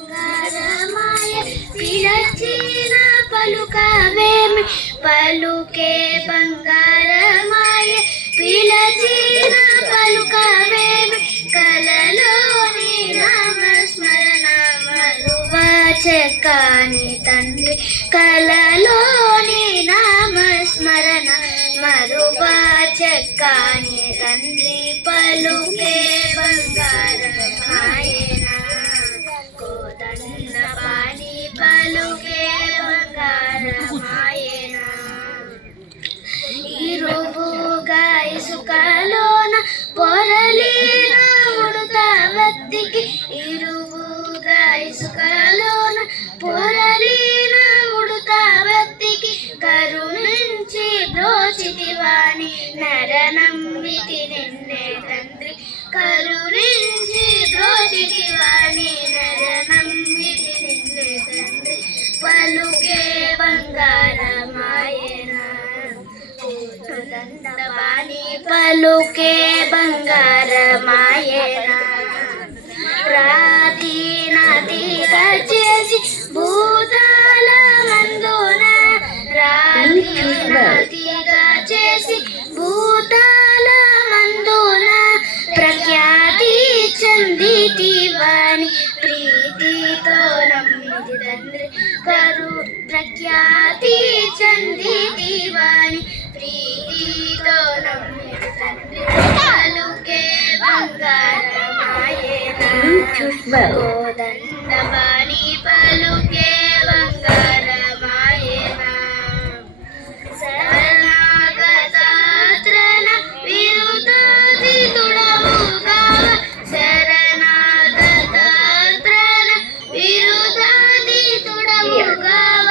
బంగారమాయ పిలచిన పలుకవేమి పలుకే బంగారమాయ పిలచిన పలుకవేమి కలలోని నామస్మరణ మరువచకాని తండ్రి కలలోని నామస్మరణ మరువచకాని తండ్రి పలుకే బంగారమాయనా కోదండపాణి పలుకే బంగారమాయనా ఇరువుగా ఇసుకలోన పొరలిన ఉడత వ్యక్తికి ఇరువుగా ఇసుకలోన పొరలిన ఉడత వ్యక్తికి కరుణించి బ్రోచితివాని నరనమ్మితి నిన్నే తండ్రి కరుణించి బ్రోచితివాని నరనమ్మితి నిన్నే తండ్రి పలుకే బంగారమాయనా దండపాణి పలుకే బంగారమాయనా రాతి నాతిగా చేసి భూతాల మందున రాతి నాతిగా చేసి భూతాల మందున ప్రఖ్యాతి చందితివాని ప్రీతితో నమ్మితి తండ్రి ప్రఖ్యాతి చందితివాని ప్రీతితో నమ్మితి తండ్రి పలుకే బంగారమాయనా కోదండపాణి పలుకే బంగారమాయనా శరణాగతాత్రన విరుదాదితుడవుగావ శరణాగతాత్రన విరుదాదితుడవుగావ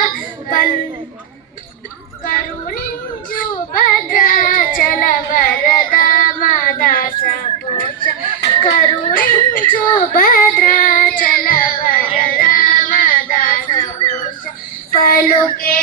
కరుణించు భద్రాచల వరద మాదాస పోష కరుణించు భద్రాచల వరద మాదాస పోష పలుకే